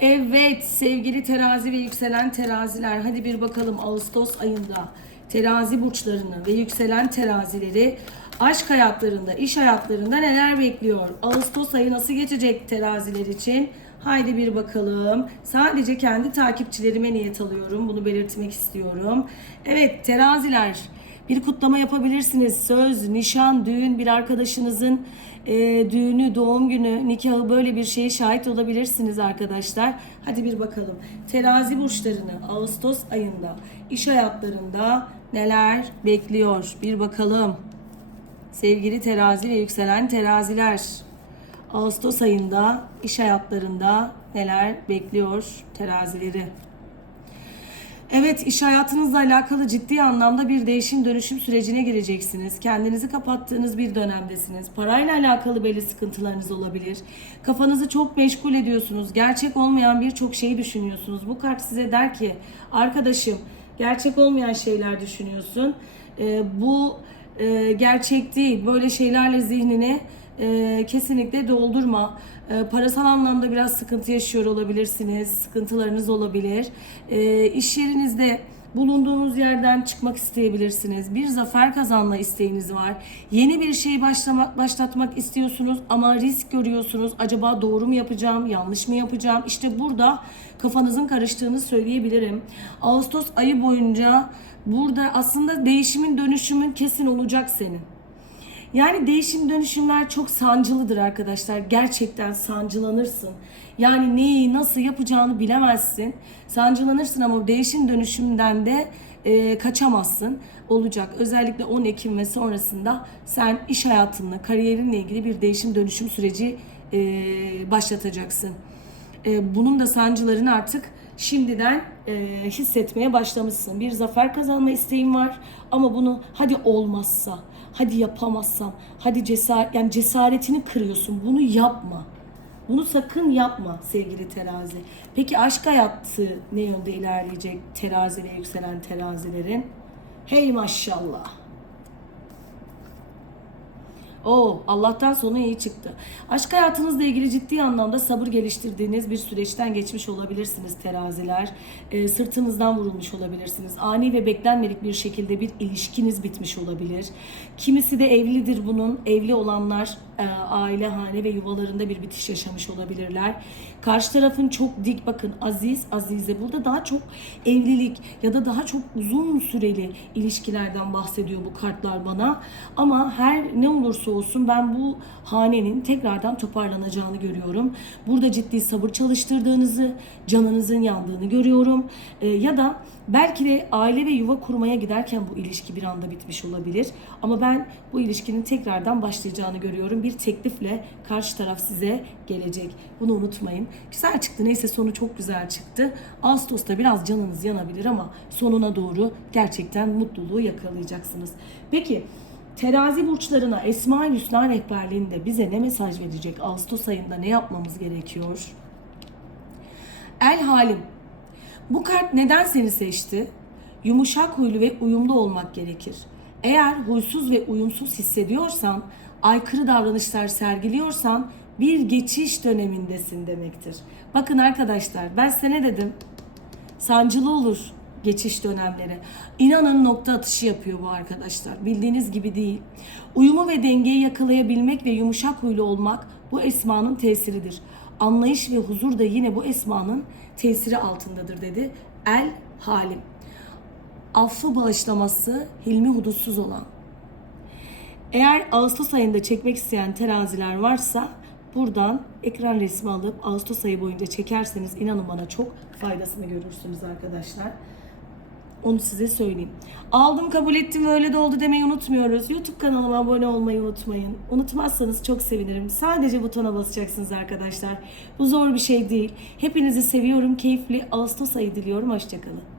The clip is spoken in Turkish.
Evet sevgili terazi ve yükselen teraziler hadi bir bakalım Ağustos ayında terazi burçlarını ve yükselen terazileri aşk hayatlarında, iş hayatlarında neler bekliyor? Ağustos ayı nasıl geçecek teraziler için? Haydi bir bakalım. Sadece kendi takipçilerime niyet alıyorum. Bunu belirtmek istiyorum. Evet teraziler bir kutlama yapabilirsiniz. Söz, nişan, düğün, bir arkadaşınızın e, düğünü, doğum günü, nikahı böyle bir şeye şahit olabilirsiniz arkadaşlar. Hadi bir bakalım. Terazi burçlarını Ağustos ayında iş hayatlarında neler bekliyor? Bir bakalım. Sevgili terazi ve yükselen teraziler. Ağustos ayında iş hayatlarında neler bekliyor terazileri? Evet, iş hayatınızla alakalı ciddi anlamda bir değişim dönüşüm sürecine gireceksiniz. Kendinizi kapattığınız bir dönemdesiniz. Parayla alakalı belli sıkıntılarınız olabilir. Kafanızı çok meşgul ediyorsunuz. Gerçek olmayan birçok şeyi düşünüyorsunuz. Bu kart size der ki, arkadaşım gerçek olmayan şeyler düşünüyorsun. Ee, bu e, gerçek değil. Böyle şeylerle zihnini e, kesinlikle doldurma. E, parasal anlamda biraz sıkıntı yaşıyor olabilirsiniz. Sıkıntılarınız olabilir. E, iş yerinizde bulunduğunuz yerden çıkmak isteyebilirsiniz. Bir zafer kazanma isteğiniz var. Yeni bir şey başlamak başlatmak istiyorsunuz ama risk görüyorsunuz. Acaba doğru mu yapacağım, yanlış mı yapacağım? İşte burada kafanızın karıştığını söyleyebilirim. Ağustos ayı boyunca burada aslında değişimin, dönüşümün kesin olacak senin. Yani değişim dönüşümler çok sancılıdır arkadaşlar. Gerçekten sancılanırsın. Yani neyi nasıl yapacağını bilemezsin. Sancılanırsın ama değişim dönüşümden de e, kaçamazsın. Olacak. Özellikle 10 Ekim ve sonrasında sen iş hayatınla, kariyerinle ilgili bir değişim dönüşüm süreci e, başlatacaksın. E, bunun da sancılarını artık şimdiden e, hissetmeye başlamışsın. Bir zafer kazanma isteğin var ama bunu hadi olmazsa, hadi yapamazsam, hadi cesaret yani cesaretini kırıyorsun. Bunu yapma. Bunu sakın yapma sevgili terazi. Peki aşk hayatı ne yönde ilerleyecek terazi ve yükselen terazilerin? Hey maşallah. Oo, Allah'tan sonu iyi çıktı. Aşk hayatınızla ilgili ciddi anlamda sabır geliştirdiğiniz bir süreçten geçmiş olabilirsiniz teraziler. Ee, sırtınızdan vurulmuş olabilirsiniz. Ani ve beklenmedik bir şekilde bir ilişkiniz bitmiş olabilir. Kimisi de evlidir bunun. Evli olanlar e, aile, hane ve yuvalarında bir bitiş yaşamış olabilirler. Karşı tarafın çok dik bakın aziz, azize. Burada daha çok evlilik ya da daha çok uzun süreli ilişkilerden bahsediyor bu kartlar bana. Ama her ne olursa olsun ben bu hanenin tekrardan toparlanacağını görüyorum. Burada ciddi sabır çalıştırdığınızı, canınızın yandığını görüyorum. E, ya da belki de aile ve yuva kurmaya giderken bu ilişki bir anda bitmiş olabilir. Ama ben bu ilişkinin tekrardan başlayacağını görüyorum. Bir teklifle karşı taraf size gelecek. Bunu unutmayın. Güzel çıktı. Neyse sonu çok güzel çıktı. Ağustos'ta biraz canınız yanabilir ama sonuna doğru gerçekten mutluluğu yakalayacaksınız. Peki Terazi burçlarına Esma Hüsna rehberliğinde bize ne mesaj verecek? Ağustos ayında ne yapmamız gerekiyor? El halim. Bu kart neden seni seçti? Yumuşak huylu ve uyumlu olmak gerekir. Eğer huysuz ve uyumsuz hissediyorsan, aykırı davranışlar sergiliyorsan bir geçiş dönemindesin demektir. Bakın arkadaşlar ben size ne dedim? Sancılı olur geçiş dönemleri. İnanın nokta atışı yapıyor bu arkadaşlar. Bildiğiniz gibi değil. Uyumu ve dengeyi yakalayabilmek ve yumuşak huylu olmak bu esmanın tesiridir. Anlayış ve huzur da yine bu esmanın tesiri altındadır dedi. El halim. Affı bağışlaması hilmi hudutsuz olan. Eğer Ağustos ayında çekmek isteyen teraziler varsa buradan ekran resmi alıp Ağustos ayı boyunca çekerseniz inanın bana çok faydasını görürsünüz arkadaşlar. Onu size söyleyeyim. Aldım kabul ettim öyle de oldu demeyi unutmuyoruz. YouTube kanalıma abone olmayı unutmayın. Unutmazsanız çok sevinirim. Sadece butona basacaksınız arkadaşlar. Bu zor bir şey değil. Hepinizi seviyorum. Keyifli Ağustos ayı diliyorum. Hoşçakalın.